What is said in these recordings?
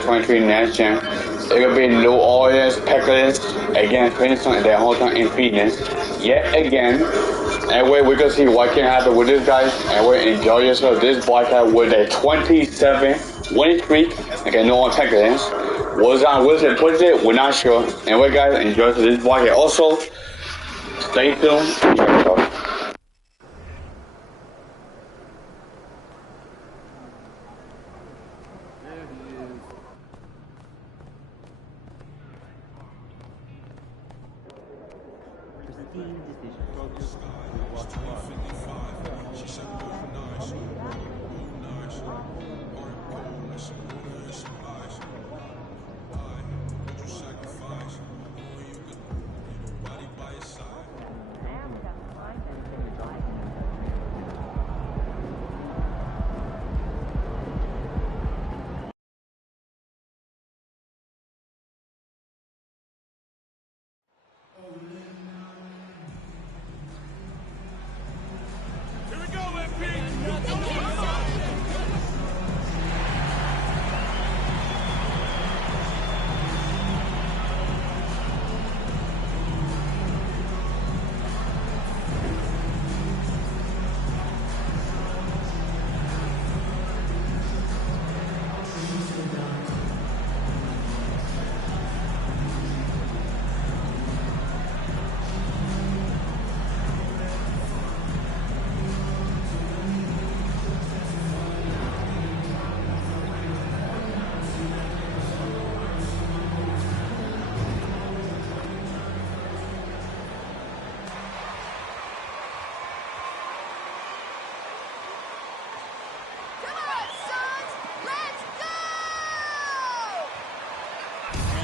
23 Nats champ. It will be New Orleans Pelicans against Phoenix Suns at their hometown in Phoenix. Yet again. Anyway, we're going to see what can happen with this guys. Anyway, enjoy yourself. This broadcast with a 27 winning streak against New Orleans Pelicans. Was on Wilson puts it? We're not sure. Anyway, guys, enjoy this broadcast. Also, stay tuned. Enjoy yourself.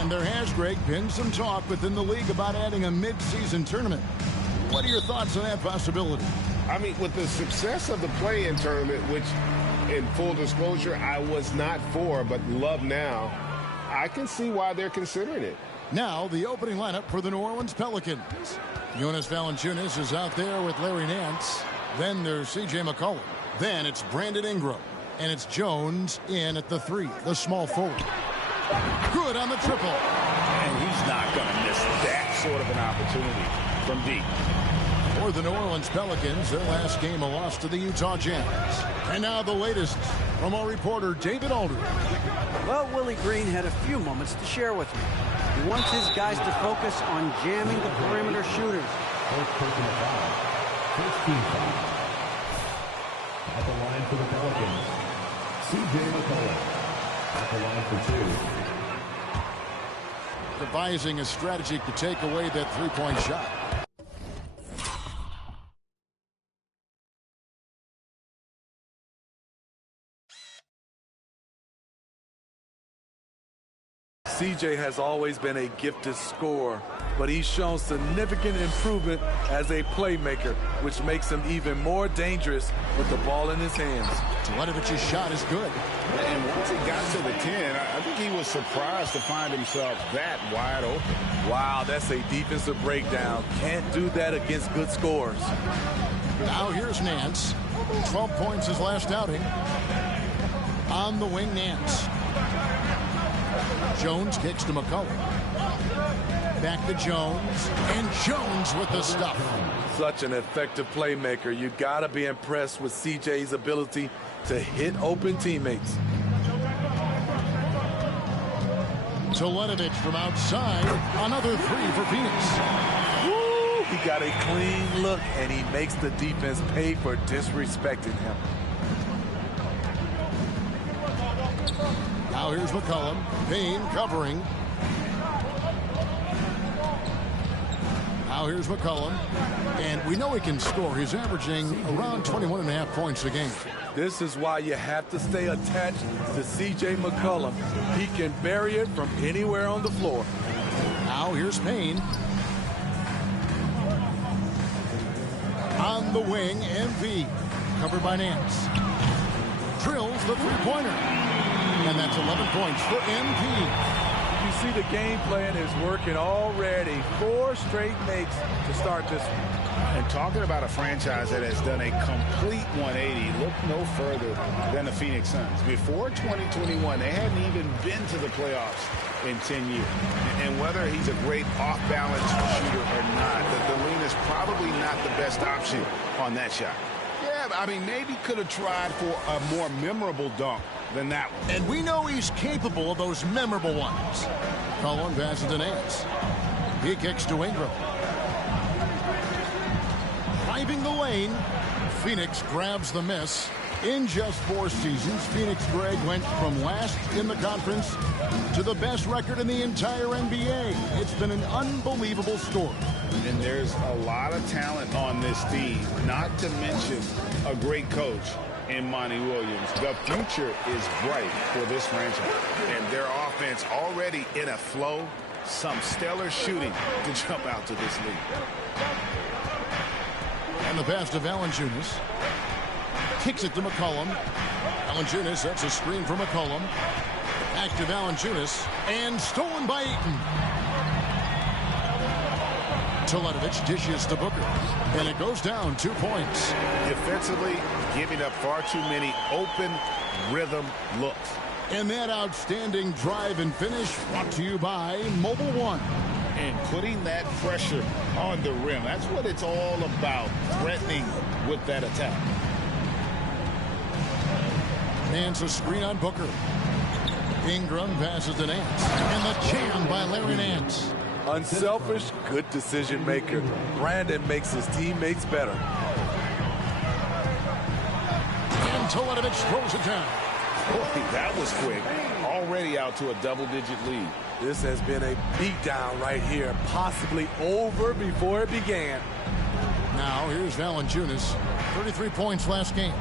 There has, Greg, been some talk within the league about adding a mid-season tournament. What are your thoughts on that possibility? I mean, with the success of the play-in tournament, which, in full disclosure, I was not for, but love now, I can see why they're considering it. Now, the opening lineup for the New Orleans Pelicans. Jonas Valanciunas is out there with Larry Nance. Then there's C.J. McCollum. Then it's Brandon Ingram. And it's Jones in at the 3, the small forward. Good on the triple. And he's not going to miss that sort of an opportunity from deep. For the New Orleans Pelicans, their last game a loss to the Utah Jazz. And now the latest from our reporter David Aldridge. Well, Willie Green had a few moments to share with me. He wants his guys to focus on jamming the perimeter shooters. First personal foul. First team foul. At the line for the Pelicans, C.J. McCollum. At the line for 2. Devising a strategy to take away that three-point shot. CJ has always been a gifted scorer, but he's shown significant improvement as a playmaker, which makes him even more dangerous with the ball in his hands. Teledovich's shot is good. And once he got to the 10, I think he was surprised to find himself that wide open. Wow, that's a defensive breakdown. Can't do that against good scorers. Now here's Nance. 12 points his last outing. On the wing, Nance. Jones kicks to McCollum. Back to Jones. And Jones with the stuff. Such an effective playmaker. You got to be impressed with CJ's ability to hit open teammates. Teledovic from outside. Another 3 for Phoenix. Woo, he got a clean look, and he makes the defense pay for disrespecting him. Now here's McCollum. Payne covering. Now here's McCollum. And we know he can score. He's averaging around 21.5 points a game. This is why you have to stay attached to C.J. McCollum. He can bury it from anywhere on the floor. Now here's Payne. On the wing, MV. Covered by Nance. Drills the three-pointer. And that's 11 points for MP. You see the game plan is working already. 4 straight makes to start this one. And talking about a franchise that has done a complete 180, look no further than the Phoenix Suns. Before 2021, they hadn't even been to the playoffs in 10 years. And whether he's a great off-balance shooter or not, the lean is probably not the best option on that shot. Yeah, I mean, maybe could have tried for a more memorable dunk than that one. And we know he's capable of those memorable ones. Cullen passes to Nance. He kicks to Ingram. Driving the lane, Phoenix grabs the miss. In just 4 seasons, Phoenix, Greg, went from last in the conference to the best record in the entire NBA. It's been an unbelievable story. And there's a lot of talent on this team, not to mention a great coach in Monty Williams. The future is bright for this franchise. And their offense already in a flow, some stellar shooting to jump out to this league. And the pass to Valanciunas. Kicks it to McCollum. Valanciunas sets a screen for McCollum. Back to Valanciunas. And stolen by Ayton. Teletovic dishes to Booker. And it goes down 2 points. Defensively, giving up far too many open rhythm looks. And that outstanding drive and finish brought to you by Mobile One. And putting that pressure on the rim. That's what it's all about, threatening with that attack. Nance a screen on Booker. Ingram passes to Nance. And the jam by Larry Nance. Unselfish, good decision maker. Brandon makes his teammates better. And Teletovic throws it down. Boy, that was quick. Already out to a double-digit lead. This has been a beatdown right here, possibly over before it began. Now here's Valanciunas. 33 points last game.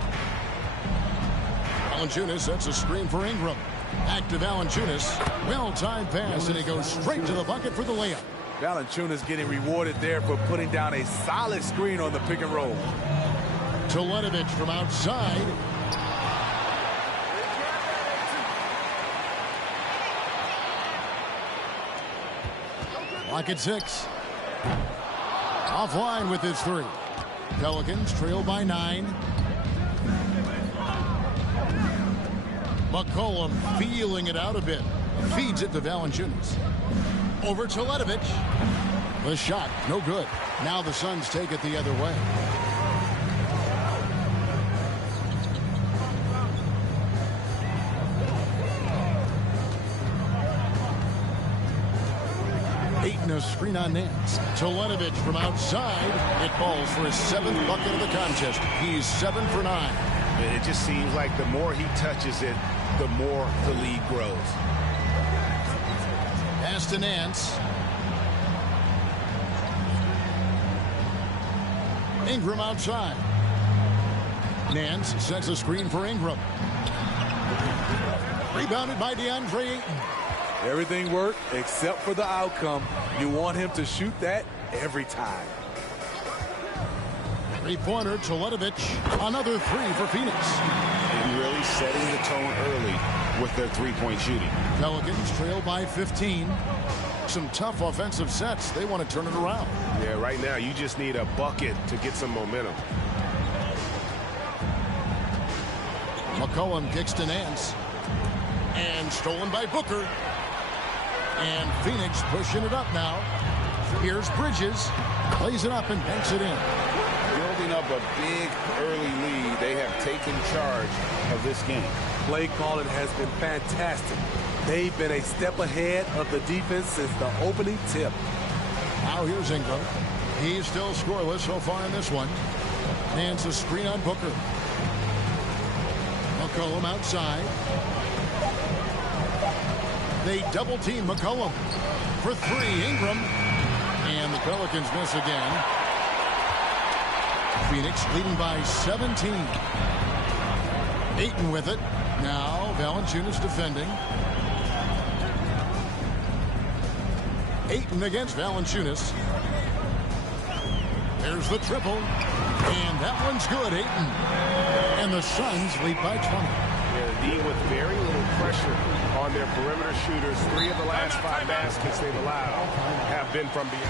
Valanciunas sets a screen for Ingram. Back to Valanciunas. Well-timed pass, and he goes straight to the bucket for the layup. Valanciunas getting rewarded there for putting down a solid screen on the pick and roll. Teletovic from outside. Clock at 6. Offline with his 3. Pelicans trail by 9. McCollum feeling it out a bit. Feeds it to Valanciunas. Over Teletovic. The shot, no good. Now the Suns take it the other way. Ayton a screen on Nance. Teletovic from outside. It falls for his 7th bucket of the contest. He's 7 for 9. It just seems like the more he touches it, the more the lead grows. Pass to Nance. Ingram outside. Nance sets a screen for Ingram. Rebounded by DeAndre Ayton. Everything worked except for the outcome. You want him to shoot that every time. 3-pointer, Teletovic. Another 3 for Phoenix. And really setting the tone early with their three-point shooting. Pelicans trail by 15. Some tough offensive sets. They want to turn it around. Yeah, right now you just need a bucket to get some momentum. McCollum kicks to Nance. And stolen by Booker. And Phoenix pushing it up now. Here's Bridges. Plays it up and banks it in. Building up a big early lead. They have taken charge of this game. Play calling has been fantastic. They've been a step ahead of the defense since the opening tip. Now here's Ingram. He's still scoreless so far in this one. Nance a screen on Booker. McCollum outside. They double team McCollum for 3. Ingram. And the Pelicans miss again. Phoenix leading by 17. Ayton with it. Now Valanciunas defending. Ayton against Valanciunas. There's the triple. And that one's good, Ayton. And the Suns lead by 20. Yeah, D with very little pressure on their perimeter shooters. 3 of the last 5 baskets they've allowed have been from beyond.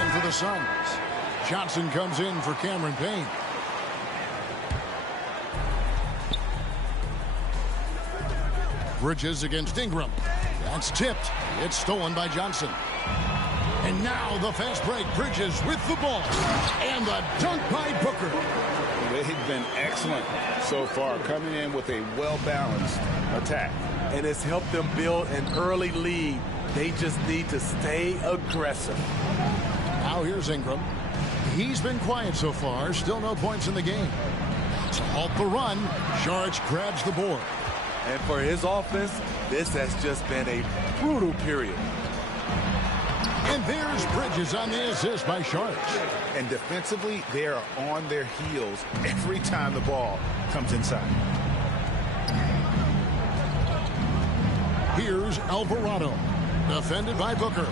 In for the Suns. Johnson comes in for Cameron Payne. Bridges against Ingram. That's tipped. It's stolen by Johnson. And now the fast break. Bridges with the ball. And the dunk by Booker. They've been excellent so far, coming in with a well-balanced attack. And it's helped them build an early lead. They just need to stay aggressive. Now here's Ingram. He's been quiet so far. Still no points in the game. To halt the run, Saric grabs the board. And for his offense, this has just been a brutal period. And there's Bridges on the assist by Saric. And defensively, they are on their heels every time the ball comes inside. Here's Alvarado, defended by Booker.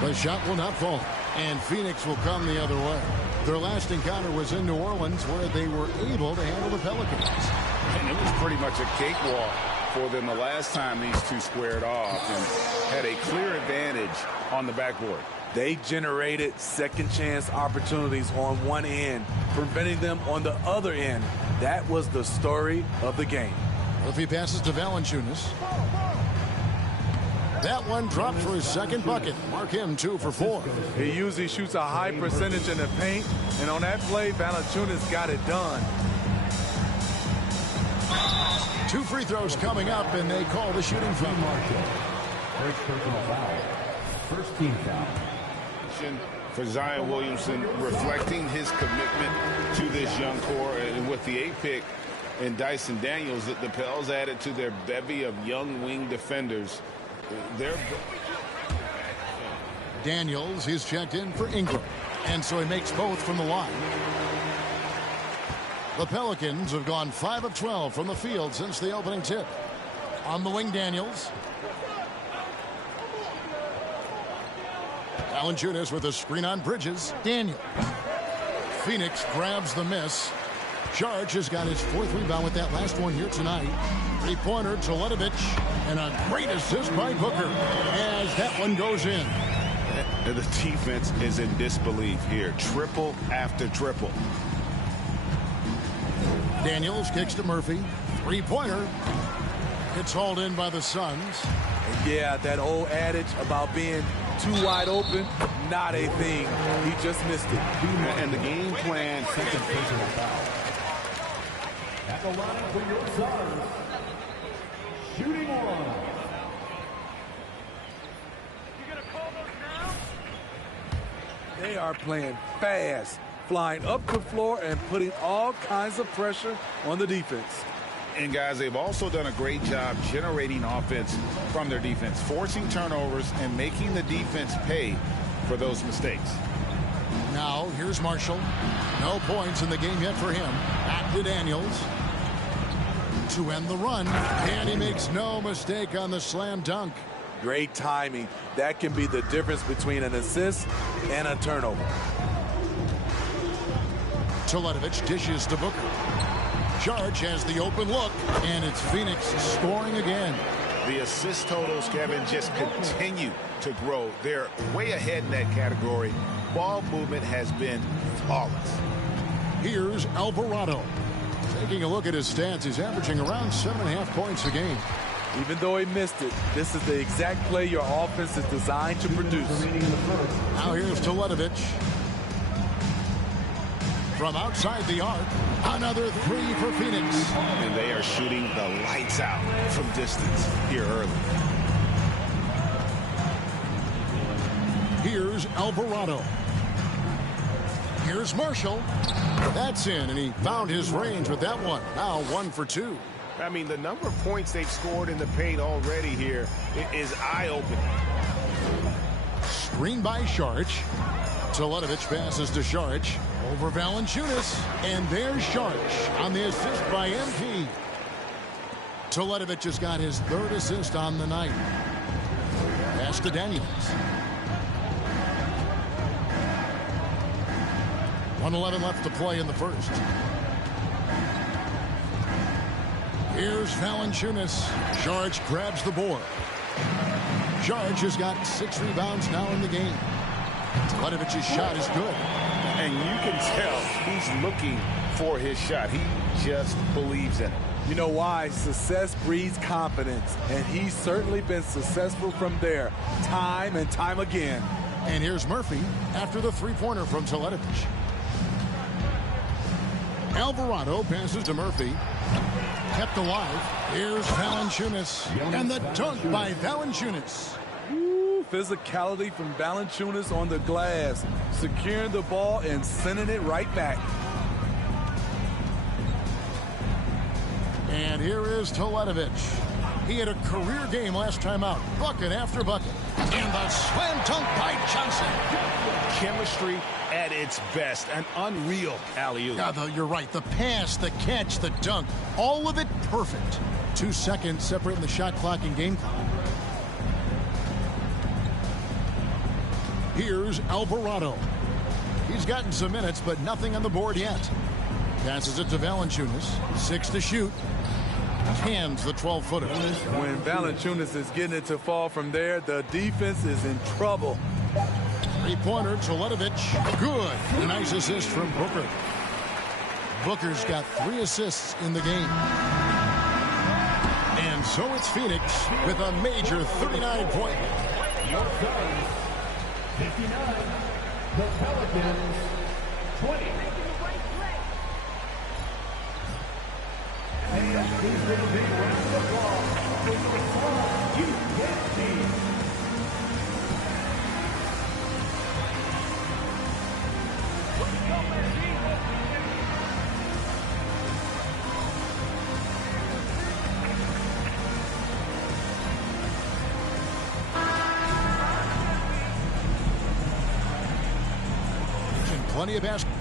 The shot will not fall, and Phoenix will come the other way. Their last encounter was in New Orleans, where they were able to handle the Pelicans. And it was pretty much a cakewalk for them the last time these two squared off and had a clear advantage on the backboard. They generated second chance opportunities on one end, preventing them on the other end. That was the story of the game. If he passes to Valanciunas. That one dropped for his second bucket. Mark him 2 for 4. He usually shoots a high percentage in the paint, and on that play, Valanciunas got it done. 2 free throws coming up, and they call the shooting foul. First personal foul. First team foul. For Zion Williamson, reflecting his commitment to this young core, and with the 8th pick and Dyson Daniels, that the Pels added to their bevy of young wing defenders. Daniels is checked in for Ingram, and so he makes both from the line. The Pelicans have gone 5 of 12 from the field since the opening tip. On the wing, Daniels. Valanciunas with a screen on Bridges. Daniels. Phoenix grabs the miss. Saric has got his 4th rebound with that last one here tonight. 3-pointer to Teletovic, and a great assist by Booker as that one goes in. The defense is in disbelief here. Triple after triple. Daniels kicks to Murphy. 3-pointer. It's hauled in by the Suns. And yeah, that old adage about being too wide open, not a thing. He just missed it. And the game plan. Second personal foul. At the line for your Suns, shooting one. They are playing fast, flying up the floor and putting all kinds of pressure on the defense. And guys, they've also done a great job generating offense from their defense, forcing turnovers and making the defense pay for those mistakes. Now here's Marshall. No points in the game yet for him. Back to Daniels to end the run, and he makes no mistake on the slam dunk. Great timing. That can be the difference between an assist and a turnover. Teletovic dishes to Booker. Saric has the open look, and it's Phoenix scoring again. The assist totals, Kevin, just continue to grow. They're way ahead in that category. Ball movement has been flawless. Here's Alvarado. Taking a look at his stats, he's averaging around 7.5 points a game. Even though he missed it, this is the exact play your offense is designed to produce. Now here's Teletovic. From outside the arc, another 3 for Phoenix. And they are shooting the lights out from distance here early. Here's Alvarado. Here's Marshall. That's in, and he found his range with that one. Now 1 for 2. I mean, the number of points they've scored in the paint already here is eye-opening. Screen by Saric. Teletovic passes to Saric. Over Valanciunas. And there's Saric on the assist by MP. Teletovic has got his 3rd assist on the night. Pass to Daniels. 1:11 left to play in the first. Here's Valanciunas. Saric grabs the board. Saric has got 6 rebounds now in the game. Teletovic's shot is good. And you can tell he's looking for his shot. He just believes in it. You know why? Success breeds confidence, and he's certainly been successful from there, time and time again. And here's Murphy after the 3-pointer from Teletovic. Alvarado passes to Murphy. Kept alive. Here's Valanciunas. And the dunk by Valanciunas. Ooh, physicality from Valanciunas on the glass, securing the ball and sending it right back. And here is Teletovic. He had a career game last time out. Bucket after bucket. And the slam dunk by Johnson. Chemistry at its best. An unreal alley-oop. Yeah, you're right. The pass, the catch, the dunk. All of it perfect. 2 seconds separating the shot clock and game clock. Here's Alvarado. He's gotten some minutes, but nothing on the board yet. Passes it to Valanciunas. 6 to shoot. Hands the 12-footer. When Valanciunas is getting it to fall from there, the defense is in trouble. 3-pointer, Teletovic. Good. A nice assist from Booker. Booker's got 3 assists in the game. And so it's Phoenix with a major 39-point. 59. The Pelicans, 20. And this is a big round of applause for the U.S. team. Plenty of basketball.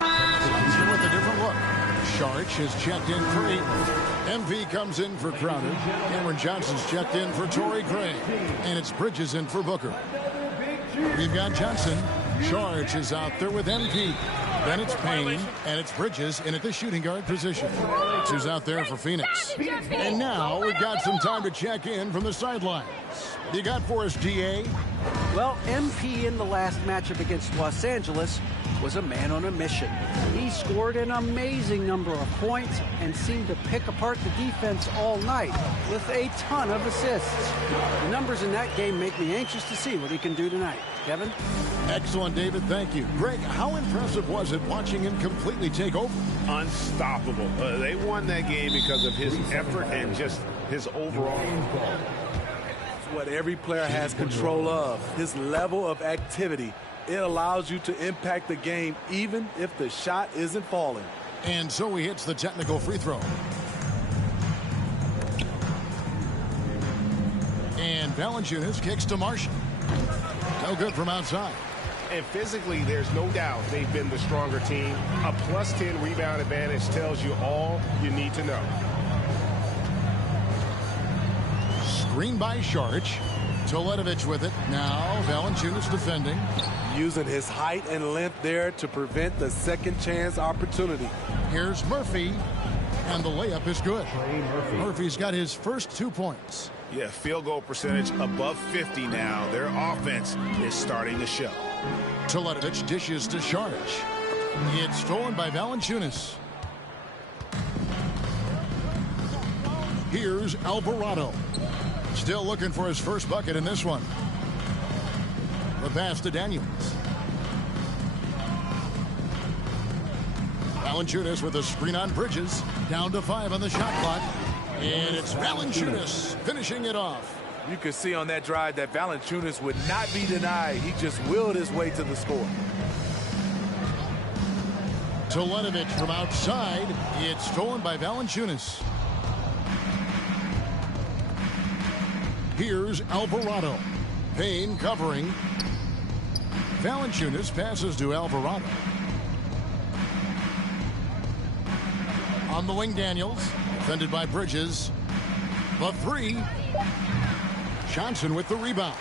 Here with a different look. Saric has checked in for 8. MV comes in for Crowder. Cameron Johnson's checked in for Torrey Craig. And it's Bridges in for Booker. We've got Johnson. Saric is out there with MP. Then it's Payne, and it's Bridges in at the shooting guard position. Who's out there for Phoenix. And now we've got some time to check in from the sidelines. You got for us, DA? Well, MP in the last matchup against Los Angeles was a man on a mission. He scored an amazing number of points and seemed to pick apart the defense all night with a ton of assists. The numbers in that game make me anxious to see what he can do tonight. Kevin? Excellent, David. Thank you. Greg, how impressive was it watching him completely take over? Unstoppable. They won that game because of his effort and just his overall. It's what every player has control of, his level of activity. It allows you to impact the game even if the shot isn't falling. And so he hits the technical free throw. And Valanciunas kicks to Marshall. No good from outside. And physically, there's no doubt they've been the stronger team. A +10 rebound advantage tells you all you need to know. Screen by Saric. Teletovic with it. Now Valanciunas defending. Using his height and length there to prevent the second chance opportunity. Here's Murphy. And the layup is good. Murphy's got his first 2 points. Yeah, field goal percentage above 50 now. Their offense is starting to show. Teletovic dishes to Saric. It's stolen by Valanciunas. Here's Alvarado. Still looking for his first bucket in this one. The pass to Daniels. Valanciunas with a screen on Bridges. Down to 5 on the shot clock. And it's Valanciunas finishing it off. You could see on that drive that Valanciunas would not be denied. He just willed his way to the score. Teletovic from outside. It's stolen by Valanciunas. Here's Alvarado. Payne covering. Valanciunas passes to Alvarado. On the wing, Daniels. Defended by Bridges. The three. Johnson with the rebound.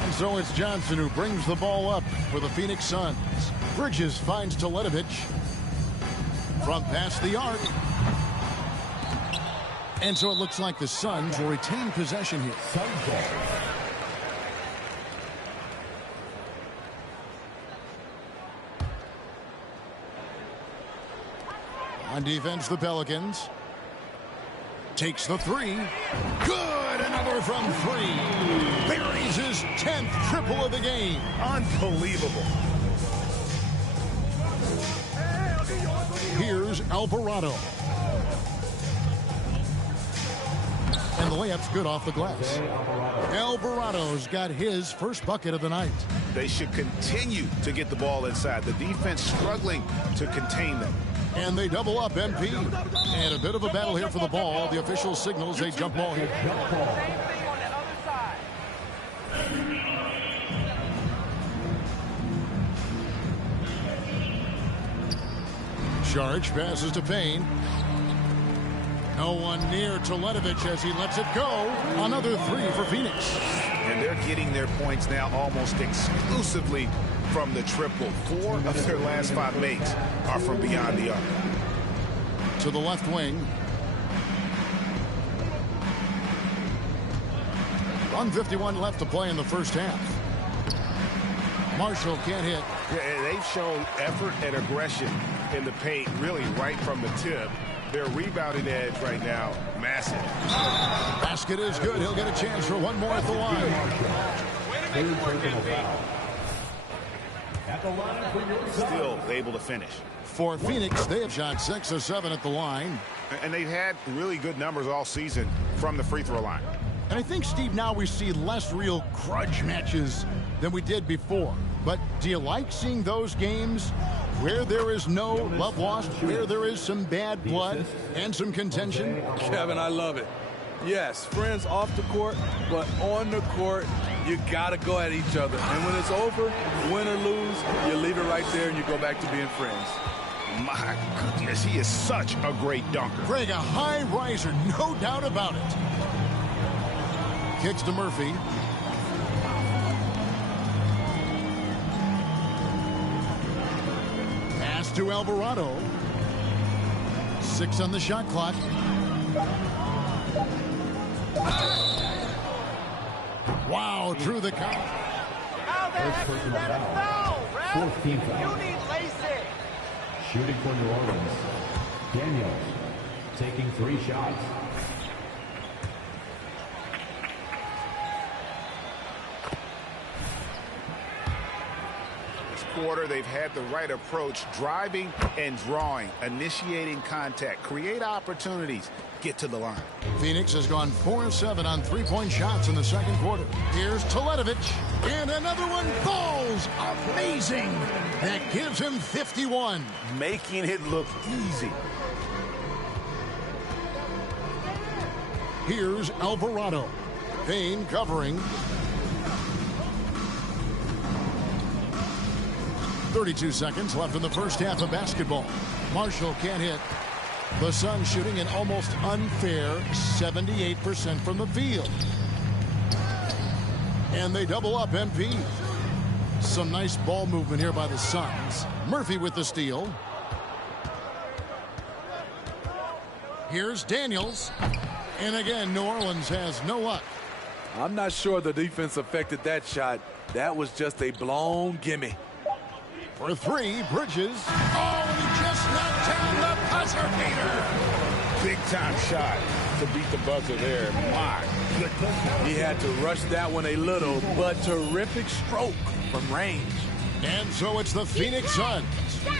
And so it's Johnson who brings the ball up for the Phoenix Suns. Bridges finds Teletovic from past the arc. And so it looks like the Suns will retain possession here. On defense, the Pelicans. Takes the three. Good! Another from three. Buries his 10th triple of the game. Unbelievable. Here's Alvarado. And the layup's good off the glass. Alvarado's got his first bucket of the night. They should continue to get the ball inside. The defense struggling to contain them. And they double up MP. And a bit of a battle here for the ball. The official signals a jump ball here. Saric passes to Payne. No one near Teletovic as he lets it go. Another three for Phoenix. And they're getting their points now almost exclusively from the triple. 4 of their last 5 makes are from beyond the arc. To the left wing. 1:51 left to play in the first half. Marshall can't hit. Yeah, they've shown effort and aggression in the paint, really right from the tip. Their rebounding edge right now, massive. Basket is good. He'll get a chance for one more at the line. Still able to finish. For Phoenix, they have shot 6 of 7 at the line. And they've had really good numbers all season from the free throw line. And I think, Steve, now we see less real grudge matches than we did before. But do you like seeing those games where there is no love lost, where there is some bad blood and some contention? Kevin, I love it. Yes, friends off the court, but on the court, you got to go at each other. And when it's over, win or lose, you leave it right there and you go back to being friends. My goodness, he is such a great dunker. Greg, a high riser, no doubt about it. Kicks to Murphy. Pass to Alvarado. 6 on the shot clock. Wow, through the count. First personal foul. 14th foul. Shooting for New Orleans. Daniels taking 3 shots. This quarter, they've had the right approach, driving and drawing, initiating contact, create opportunities, get to the line. Phoenix has gone 4 of 7 on 3-point shots in the second quarter. Here's Teletovic, and another one falls. Amazing. That gives him 51. Making it look easy. Here's Alvarado. Payne covering. 32 seconds left in the first half of basketball. Marshall can't hit. The Suns shooting an almost unfair 78% from the field. And they double up MP. Some nice ball movement here by the Suns. Murphy with the steal. Here's Daniels. And again, New Orleans has no luck. I'm not sure the defense affected that shot. That was just a blown gimme. For 3, Bridges. Oh, and he just knocked down the buzzer beater. Big time shot to beat the buzzer there. My goodness. He had to rush that one a little, but terrific stroke from range. And so it's the Phoenix Suns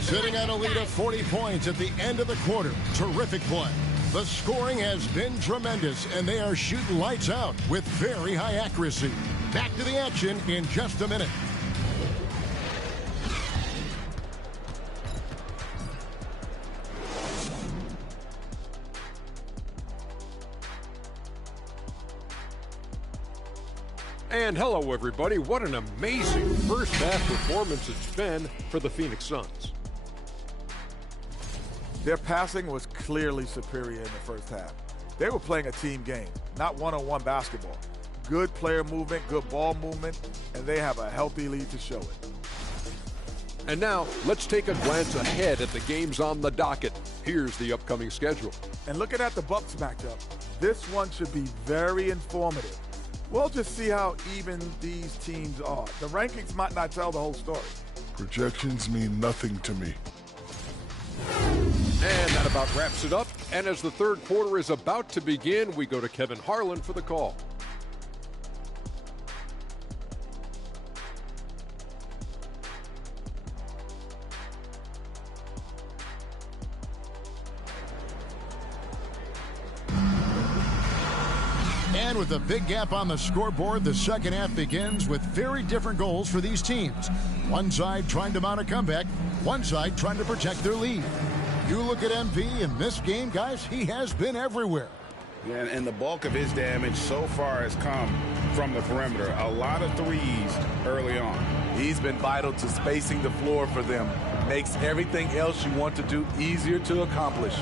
sitting at a lead of 40 points at the end of the quarter. Terrific play. The scoring has been tremendous, and they are shooting lights out with very high accuracy. Back to the action in just a minute. And hello, everybody. What an amazing first half performance it's been for the Phoenix Suns. Their passing was clearly superior in the first half. They were playing a team game, not one-on-one basketball. Good player movement, good ball movement, and they have a healthy lead to show it. And now, let's take a glance ahead at the games on the docket. Here's the upcoming schedule. And looking at the Bucks matchup, this one should be very informative. We'll just see how even these teams are. The rankings might not tell the whole story. Projections mean nothing to me. And that about wraps it up. And as the third quarter is about to begin, we go to Kevin Harlan for the call. And with a big gap on the scoreboard, the second half begins with very different goals for these teams. One side trying to mount a comeback, one side trying to protect their lead. You look at MP in this game, guys, he has been everywhere. Yeah, and the bulk of his damage so far has come from the perimeter. A lot of threes early on. He's been vital to spacing the floor for them. Makes everything else you want to do easier to accomplish.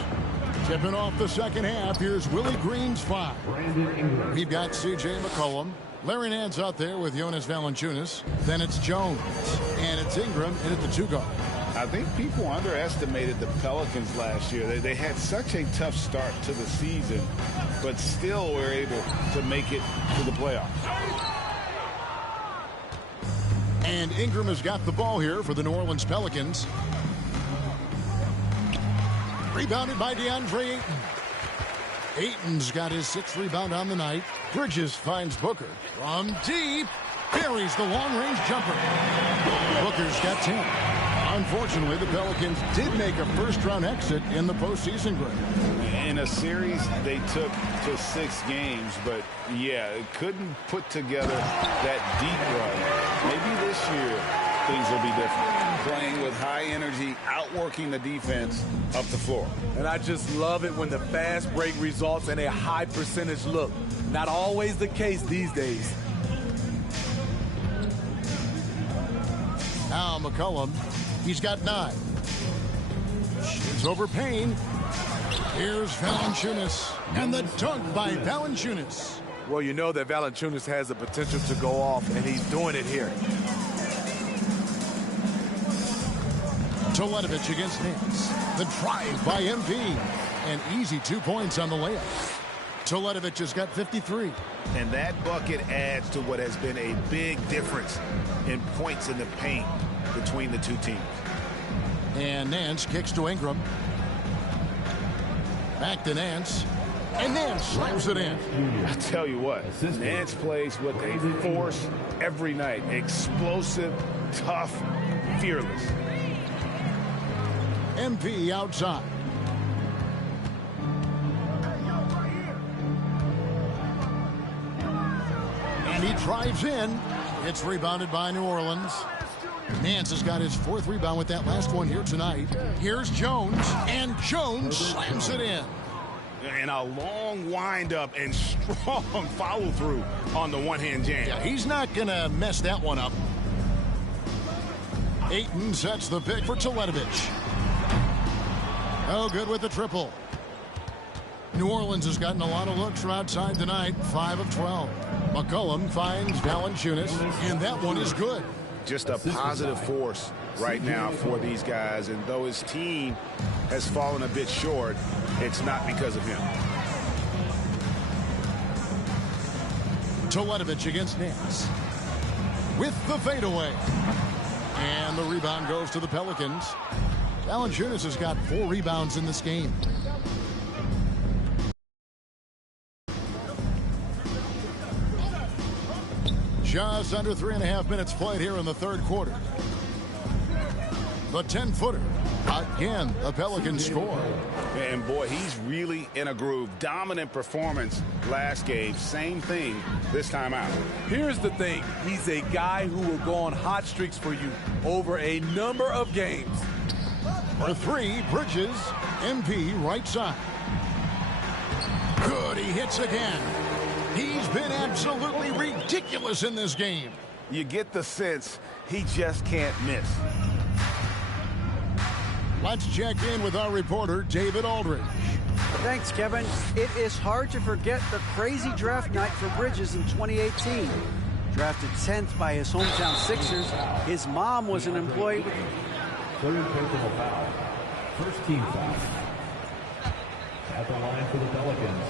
Tipping off the second half, here's Willie Green's 5. We've got C.J. McCollum. Larry Nance out there with Jonas Valanciunas. Then it's Jones. And it's Ingram in at the 2 guard. I think people underestimated the Pelicans last year. They had such a tough start to the season, but still were able to make it to the playoffs. And Ingram has got the ball here for the New Orleans Pelicans. Rebounded by DeAndre Ayton. Ayton's got his 6th rebound on the night. Bridges finds Booker. From deep, buries the long-range jumper. Booker's got 10. Unfortunately, the Pelicans did make a first-round exit in the postseason, Greg. In a series, they took to 6 games, but yeah, couldn't put together that deep run. Maybe this year, things will be different. Playing with high energy, outworking the defense up the floor. And I just love it when the fast break results in a high percentage look. Not always the case these days. Now McCollum, he's got 9. Shoots over Payne. Here's Valanciunas. And the dunk by Valanciunas. Well, you know that Valanciunas has the potential to go off, and he's doing it here. Teletovic against Nance. The drive by MP. And easy 2 points on the layup. Teletovic has got 53. And that bucket adds to what has been a big difference in points in the paint between the two teams. And Nance kicks to Ingram. Back to Nance. And Nance slams it in. I tell you what, Nance plays with a force every night. Explosive, tough, fearless. MP outside. And he drives in. It's rebounded by New Orleans. Nance has got his 4th rebound with that last one here tonight. Here's Jones, and Jones slams it in. And a long windup and strong follow-through on the one-hand jam. Yeah, he's not going to mess that one up. Ayton sets the pick for Teletovic. Oh, good with the triple. New Orleans has gotten a lot of looks from outside tonight. 5 of 12. McCollum finds Valanciunas, and that one is good. Just a positive force right now for these guys. And though his team has fallen a bit short, it's not because of him. Teletovic against Nance. With the fadeaway. And the rebound goes to the Pelicans. Valanciunas has got 4 rebounds in this game. Just under 3.5 minutes played here in the third quarter. The 10-footer. Again, the Pelicans score. And boy, he's really in a groove. Dominant performance last game. Same thing this time out. Here's the thing. He's a guy who will go on hot streaks for you over a number of games. For 3, Bridges, MP right side. Good, he hits again. He's been absolutely ridiculous in this game. You get the sense he just can't miss. Let's check in with our reporter, David Aldridge. Thanks, Kevin. It is hard to forget the crazy draft night for Bridges in 2018. Drafted 10th by his hometown Sixers, his mom was an employee with... Third personal foul. First team foul. At the line for the Pelicans,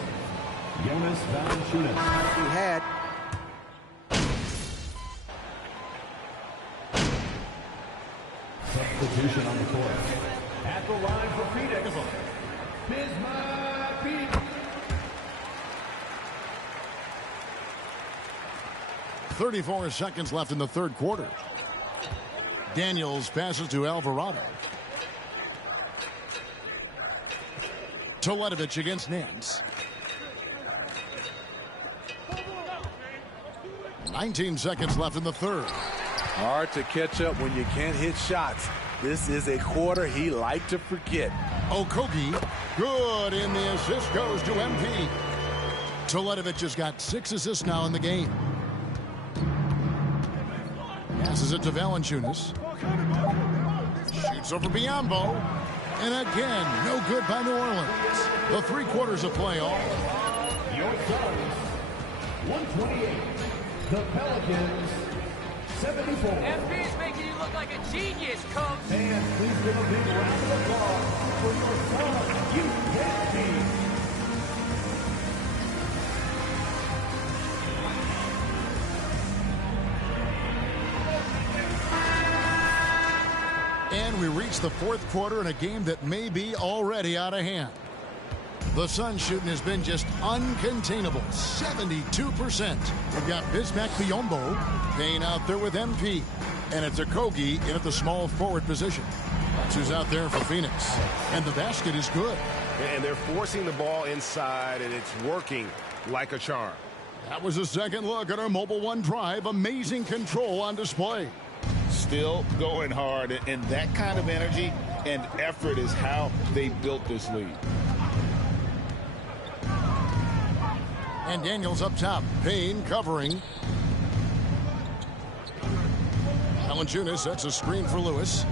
Jonas Valanciunas. He had... Substitution on the court. At the line for Phoenix, Bismack Biyombo. 34 seconds left in the third quarter. Daniels passes to Alvarado. Teletovic against Nance. 19 seconds left in the third. Hard to catch up when you can't hit shots. This is a quarter he liked to forget. Okogie, good, and the assist goes to MP. Teletovic has got 6 assists now in the game. Passes it to Valanciunas. Shoots over Biyombo. And again, no good by New Orleans. The 3 quarters of play all. Your Suns, 128. The Pelicans, 74. FB's making you look like a genius, coach. And please give a big round of applause for your Suns UCAT team. And we reach the fourth quarter in a game that may be already out of hand. The Suns shooting has been just uncontainable, 72%. We've got Bismack Biyombo paying out there with MP. And it's Okogie in at the small forward position. That's who's out there for Phoenix. And the basket is good. And they're forcing the ball inside, and it's working like a charm. That was a second look at our Mobile One drive. Amazing control on display. Still going hard, and that kind of energy and effort is how they built this lead. And Daniels up top. Payne covering. Valanciunas sets a screen for Lewis.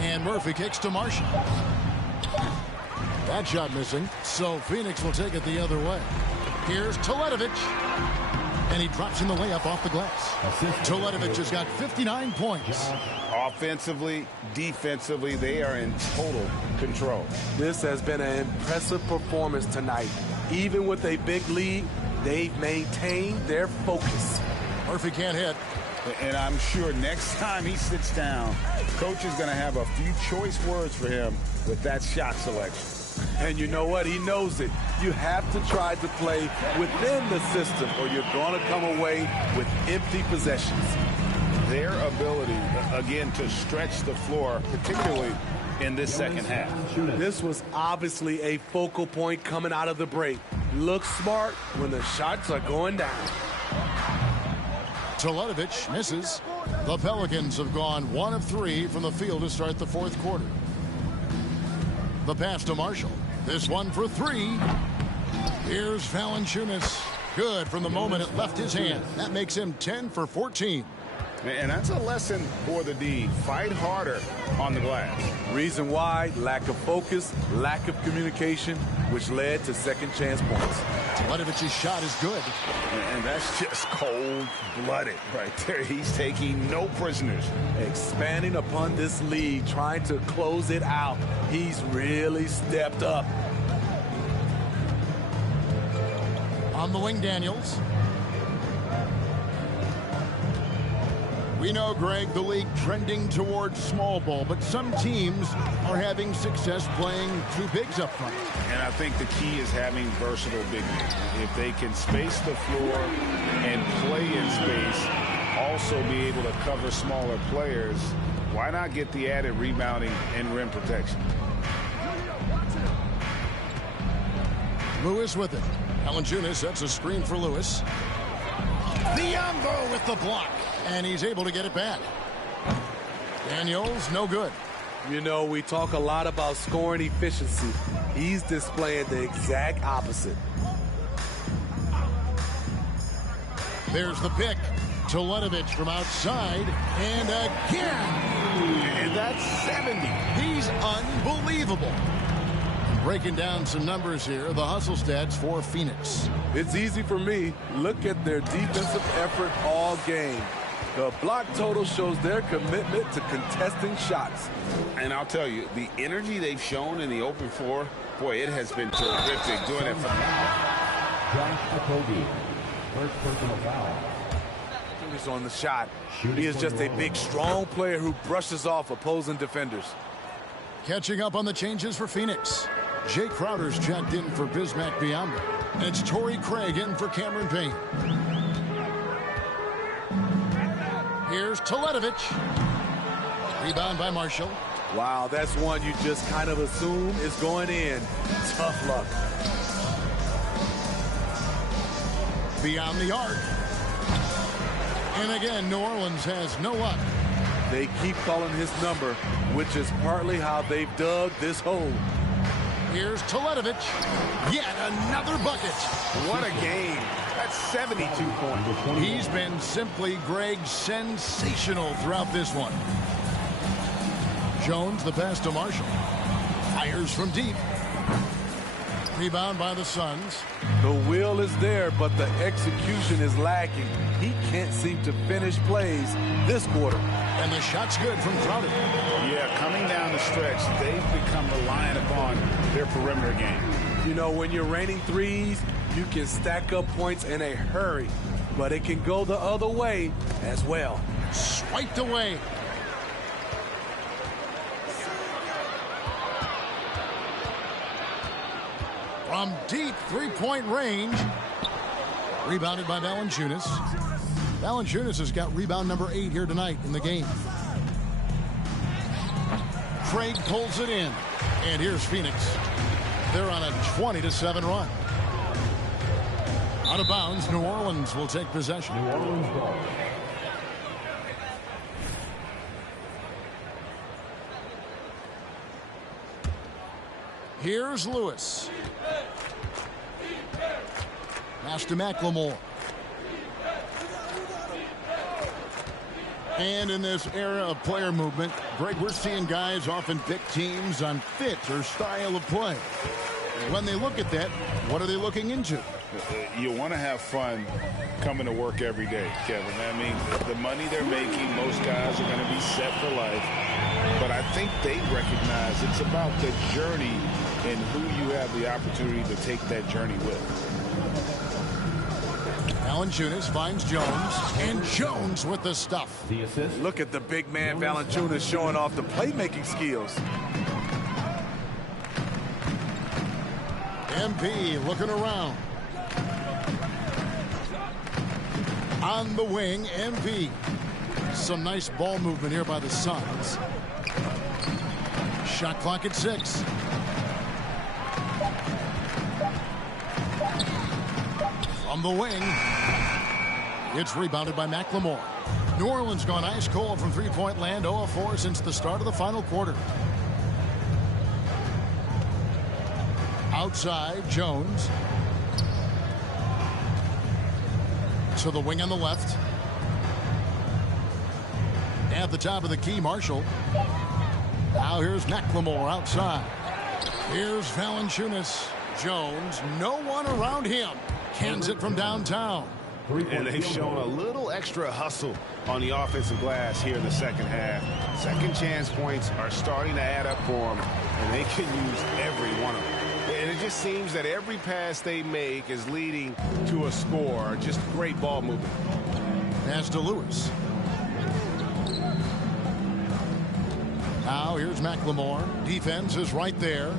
And Murphy kicks to Marshall. That shot missing, so Phoenix will take it the other way. Here's Teletovic. And he drops in the layup off the glass. Teletovic has got 59 points. Offensively, defensively, they are in total control. This has been an impressive performance tonight. Even with a big lead, they've maintained their focus. Murphy can't hit. And I'm sure next time he sits down, coach is going to have a few choice words for him with that shot selection. And you know what? He knows it. You have to try to play within the system or you're going to come away with empty possessions. Their ability, again, to stretch the floor, particularly in this second half. This was obviously a focal point coming out of the break. Look smart when the shots are going down. Teletovic misses. The Pelicans have gone 1 of 3 from the field to start the fourth quarter. The pass to Marshall. This one for 3. Here's Valanciunas. Good from the moment it left his hand. That makes him 10 for 14. And that's a lesson for the D. Fight harder on the glass. Reason why? Lack of focus, lack of communication, which led to second chance points. Teletovic's shot is good. And that's just cold-blooded right there. He's taking no prisoners. Expanding upon this lead, trying to close it out. He's really stepped up. On the wing, Daniels. We know, Greg, the league trending towards small ball, but some teams are having success playing 2 bigs up front. And I think the key is having versatile big men. If they can space the floor and play in space, also be able to cover smaller players, why not get the added rebounding and rim protection? Lewis with it. Valanciunas sets a screen for Lewis. Biyombo with the block. And he's able to get it back. Daniels, no good. You know, we talk a lot about scoring efficiency. He's displaying the exact opposite. There's the pick. Teletovic from outside. And again. And that's 70. He's unbelievable. Breaking down some numbers here, the hustle stats for Phoenix. It's easy for me. Look at their defensive effort all game. The block total shows their commitment to contesting shots. And I'll tell you, the energy they've shown in the open floor, boy, it has been terrific doing it from now. Josh Okogie, first personal foul. He's on the shot. He is just a big, strong player who brushes off opposing defenders. Catching up on the changes for Phoenix. Jake Crowder's checked in for Bismack Biyombo. And it's Torrey Craig in for Cameron Payne. Here's Teletovic. Rebound by Marshall. Wow, that's one you just kind of assume is going in. Tough luck. Beyond the arc. And again, New Orleans has no luck. They keep calling his number, which is partly how they've dug this hole. Here's Teletovic. Yet another bucket. What a game. That's 72 points. He's been simply, Greg, sensational throughout this one. Jones, the pass to Marshall. Fires from deep. Rebound by the Suns. The will is there, but the execution is lacking. He can't seem to finish plays this quarter. And the shot's good from Crowder. Yeah, coming down the stretch, they've become reliant upon their perimeter game. You know, when you're raining threes, you can stack up points in a hurry, but it can go the other way as well. Swiped away. From deep three-point range. Rebounded by Valanciunas. Valanciunas has got rebound number 8 here tonight in the game. Craig pulls it in. And here's Phoenix. They're on a 20-7 run. Out of bounds, New Orleans will take possession. New Orleans ball. Here's Lewis. Pass to McLemore. And in this era of player movement, Greg, we're seeing guys often pick teams on fit or style of play. When they look at that, what are they looking into? You want to have fun coming to work every day, Kevin. I mean, the money they're making, most guys are going to be set for life. But I think they recognize it's about the journey and who you have the opportunity to take that journey with. Valanciunas finds Jones, and Jones with the stuff. The assist. Look at the big man Valanciunas showing off the playmaking skills. MP looking around. On the wing, MP. Some nice ball movement here by the Suns. Shot clock at 6. From the wing. It's rebounded by McLemore. New Orleans gone ice cold from three-point land, 0 of 4 since the start of the final quarter. Outside, Jones. To the wing on the left. At the top of the key, Marshall. Now here's McLemore outside. Here's Valanciunas. Jones, no one around him. Cans it from downtown. And they've shown a little extra hustle on the offensive glass here in the second half. Second chance points are starting to add up for them, and they can use every one of them. And it just seems that every pass they make is leading to a score. Just great ball movement. Pass to Lewis. Now here's McLemore. Defense is right there.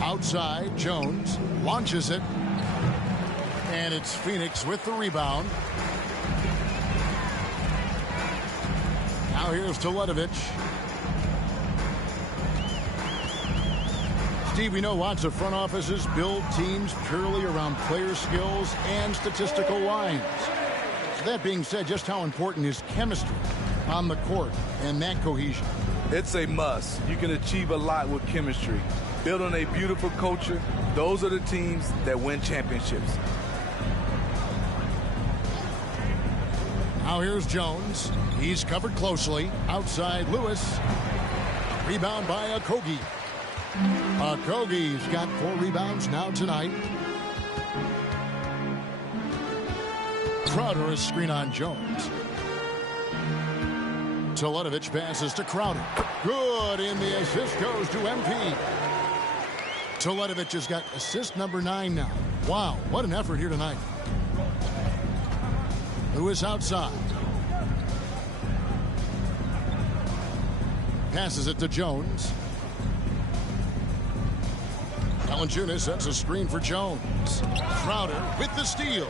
Outside, Jones launches it. And it's Phoenix with the rebound. Now here's Teletovic. Steve, we know lots of front offices build teams purely around player skills and statistical lines. So that being said, just how important is chemistry on the court and that cohesion? It's a must. You can achieve a lot with chemistry. Build on a beautiful culture. Those are the teams that win championships. Now here's Jones. He's covered closely. Outside, Lewis. Rebound by Okogie. Okogie's got 4 rebounds now tonight. Crowder is screen on Jones. Teletovic passes to Crowder. Good, and the assist goes to MP. Teletovic has got assist number 9 now. Wow, what an effort here tonight. Lewis outside. Passes it to Jones. Valanciunas sets a screen for Jones. Crowder with the steal.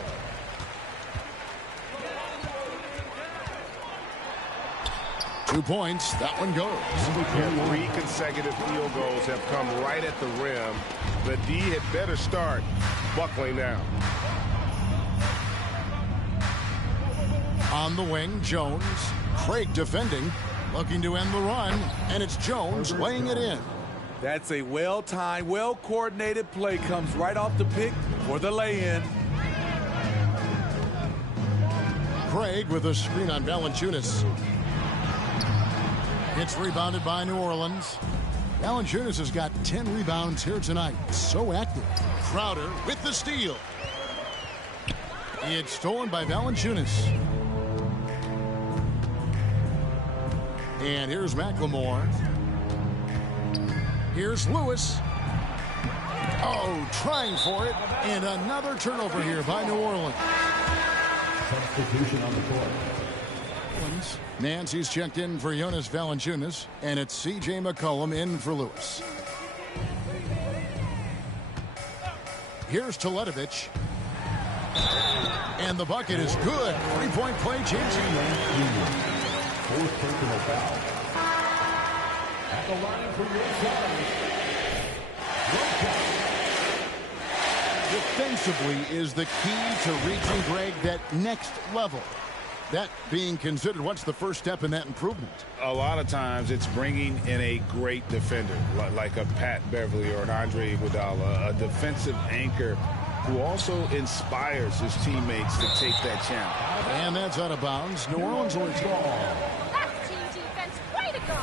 Two points. That one goes. 3 consecutive field goals have come right at the rim. The D had better start buckling now. On the wing, Jones. Craig defending. Looking to end the run. And it's Jones laying it in. That's a well-timed, well-coordinated play. Comes right off the pick for the lay-in. Craig with a screen on Valanciunas. It's rebounded by New Orleans. Valanciunas has got 10 rebounds here tonight. So active. Crowder with the steal. It's stolen by Valanciunas. And here's McLemore. Here's Lewis. Oh, trying for it. And another turnover here by New Orleans. Substitution on the court. Nancy's checked in for Jonas Valanciunas, and it's C.J. McCollum in for Lewis. Here's Teletovic. And the bucket is good. 3-point play, James. Fourth personal foul. At the line for your Defensively is the key to reaching, Greg, that next level. That being considered, what's the first step in that improvement? A lot of times it's bringing in a great defender, like a Pat Beverly or an Andre Iguodala, a defensive anchor who also inspires his teammates to take that challenge. And that's out of bounds. New Orleans will score. That's team defense. Way to go.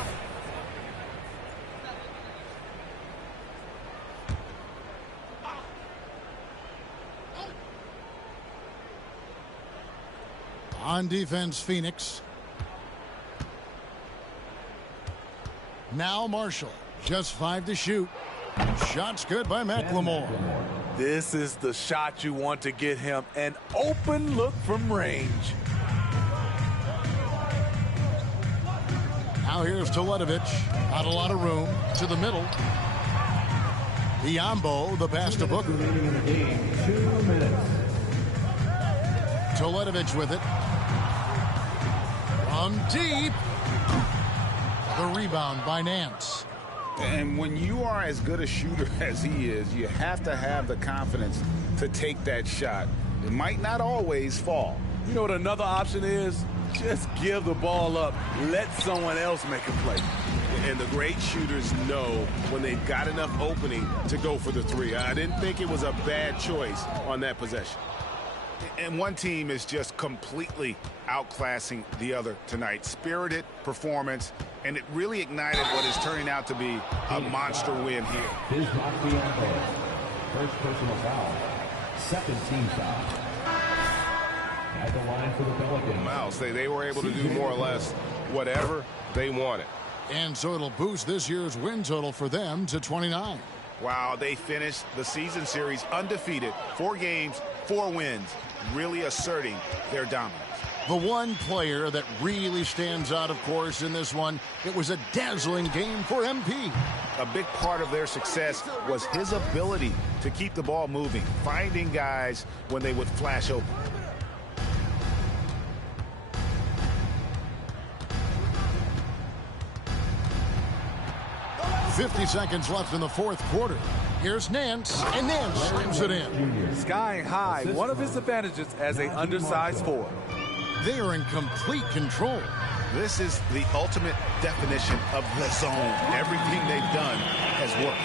On defense, Phoenix. Now Marshall. Just 5 to shoot. Shot's good by McLemore. This is the shot you want to get him. An open look from range. Now here's Teletovic. Not a lot of room. To the middle. Biyombo, the pass to Booker. 2 minutes. Teletovic with it. From deep. The rebound by Nance. And when you are as good a shooter as he is, you have to have the confidence to take that shot. It might not always fall. You know what another option is? Just give the ball up. Let someone else make a play. And the great shooters know when they've got enough opening to go for the 3. I didn't think it was a bad choice on that possession. And one team is just completely outclassing the other tonight. Spirited performance, and it really ignited what is turning out to be a monster win here. Bismack Biyombo. First personal foul. Second team foul. At the line for the Pelicans. Mouse, they were able to do more or less whatever they wanted. And so it'll boost this year's win total for them to 29. Wow, they finished the season series undefeated. 4 games, 4 wins, really asserting their dominance. The one player that really stands out, of course, in this one, it was a dazzling game for MP. A big part of their success was his ability to keep the ball moving, finding guys when they would flash open. .50 seconds left in the fourth quarter. Here's Nance, and Nance slams it in. Skying high, one of his advantages as an undersized forward. They are in complete control. This is the ultimate definition of the zone. Everything they've done has worked.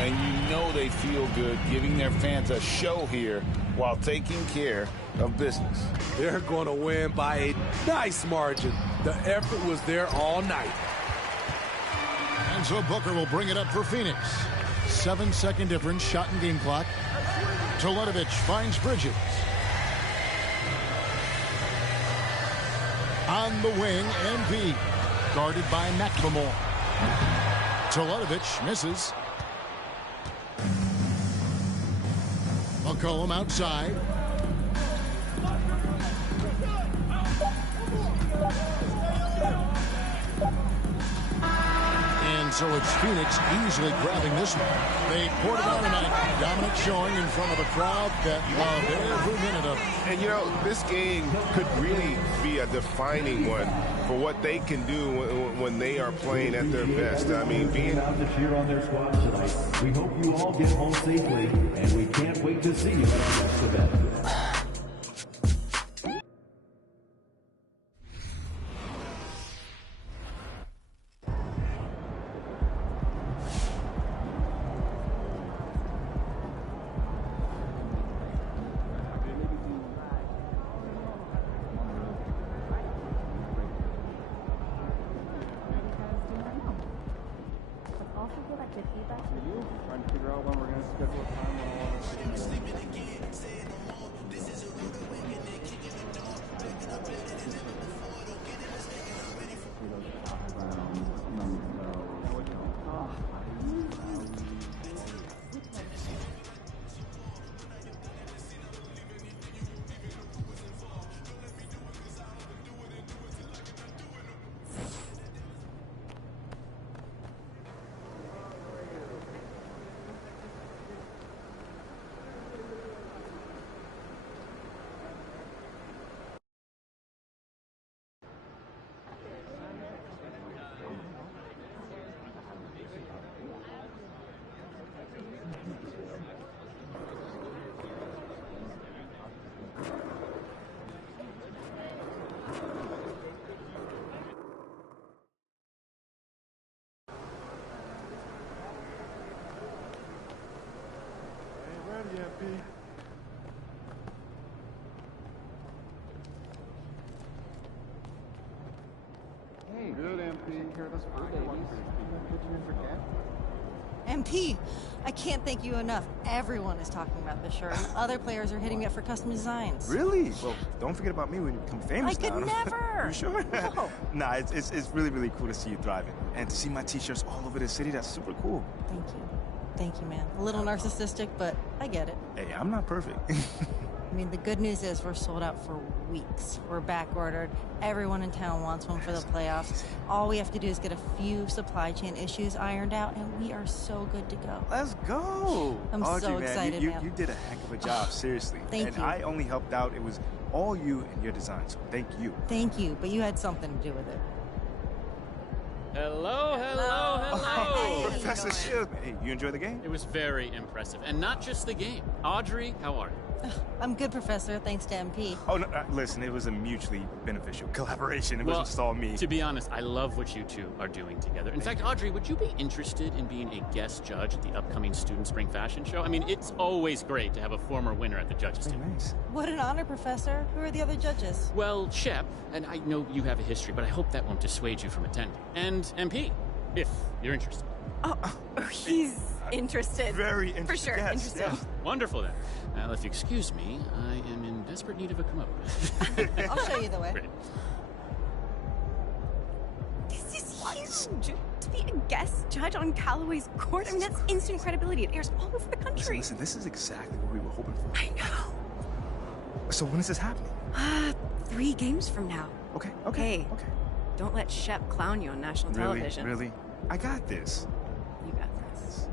And you know they feel good giving their fans a show here while taking care of business. They're going to win by a nice margin. The effort was there all night. And so Booker will bring it up for Phoenix. 7-second difference, shot and game clock. Teletovic finds Bridges. On the wing, MP. Guarded by McLemore. Teletovic misses. McCollum outside. And so it's Phoenix easily grabbing this one. They poured it on tonight. Dominant showing in front of a crowd that loved every minute of it. And, you know, this game could really be a defining one for what they can do when they are playing at their best. I mean, being out to cheer on their squad tonight. We hope you all get home safely, and we can't wait to see you at our next event. Hey, good MP. Take care of those fur babies. Put you in for cat. MP, I can't thank you enough. Everyone is talking about this shirt. Other players are hitting me up for custom designs. Really? Well, don't forget about me when you become famous. I could never. You sure? No. Nah, it's really, really cool to see you thriving. And to see my t-shirts all over the city, that's super cool. Thank you. Thank you, man. A little narcissistic, but I get it. Hey, I'm not perfect. I mean, the good news is we're sold out for weeks. We're back ordered. Everyone in town wants one for the playoffs. All we have to do is get a few supply chain issues ironed out, and we are so good to go. Let's go. I'm Audrey, so excited, man. You did a heck of a job, seriously. Thank you. And I only helped out. It was all you and your design, so thank you. Thank you, but you had something to do with it. Hello, hello, hello. Professor Shield. Hey, you enjoy the game? It was very impressive. And not just the game. Audrey, how are you? I'm good, Professor, thanks to MP. Oh, no, listen, it was a mutually beneficial collaboration. It wasn't just all me. To be honest, I love what you two are doing together. In fact, Audrey, would you be interested in being a guest judge at the upcoming Student Spring Fashion Show? I mean, it's always great to have a former winner at the judges' table. Nice. What an honor, Professor. Who are the other judges? Well, Shep, and I know you have a history, but I hope that won't dissuade you from attending. And MP, if you're interested. Oh, he's interested. Very interested. For sure, yes, interested. Yes. Wonderful, then. Well, if you excuse me, I am in desperate need of a come-up. I'll show you the way. Great. This is huge. To be a guest judge on Callaway's court, I mean, that's instant credibility. It airs all over the country. Listen, this is exactly what we were hoping for. I know. So when is this happening? 3 games from now. Okay. Hey, don't let Shep clown you on national television. Really? I got this. You got this.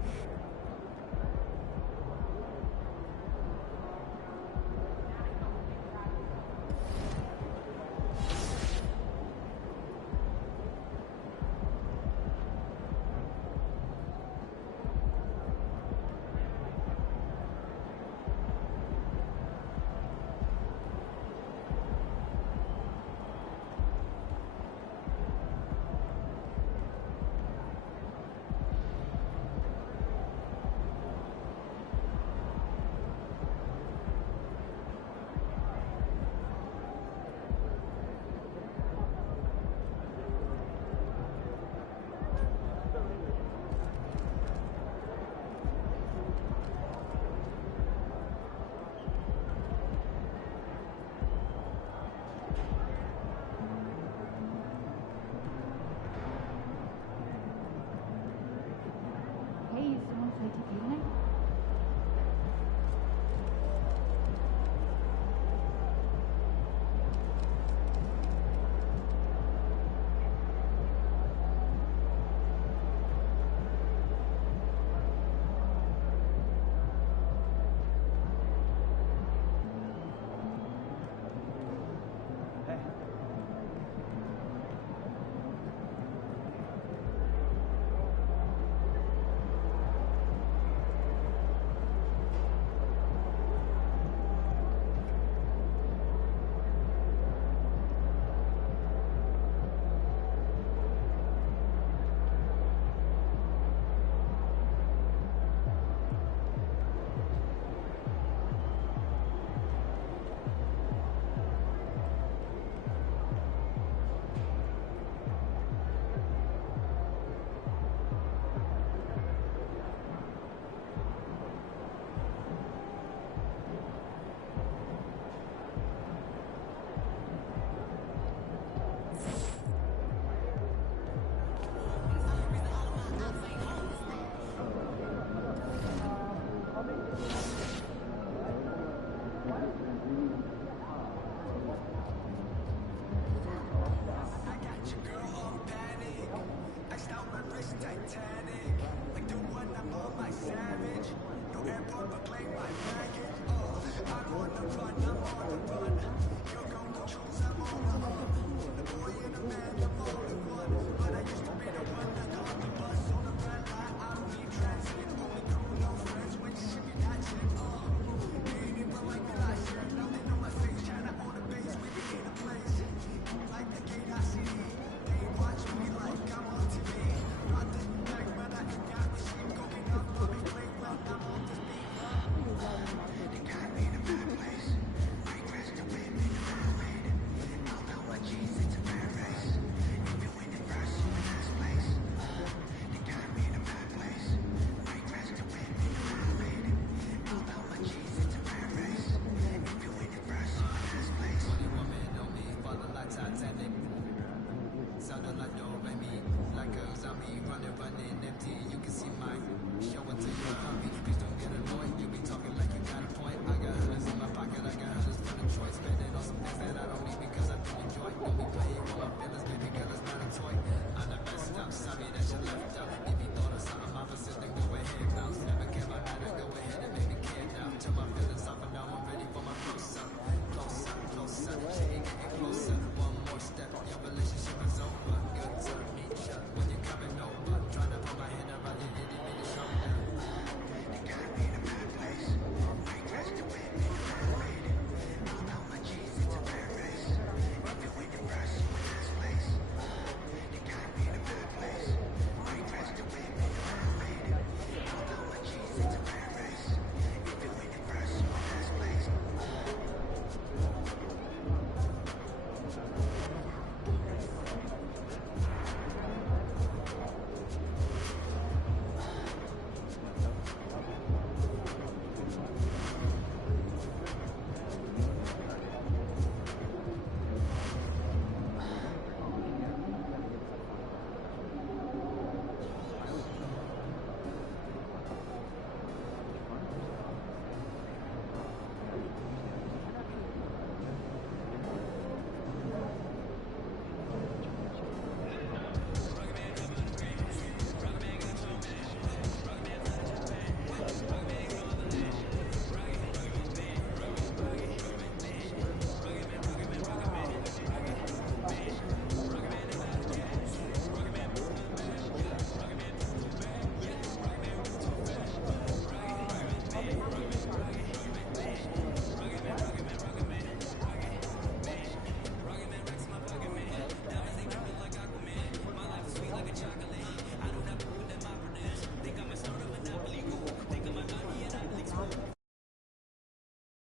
I'm on the run, I'm on the run.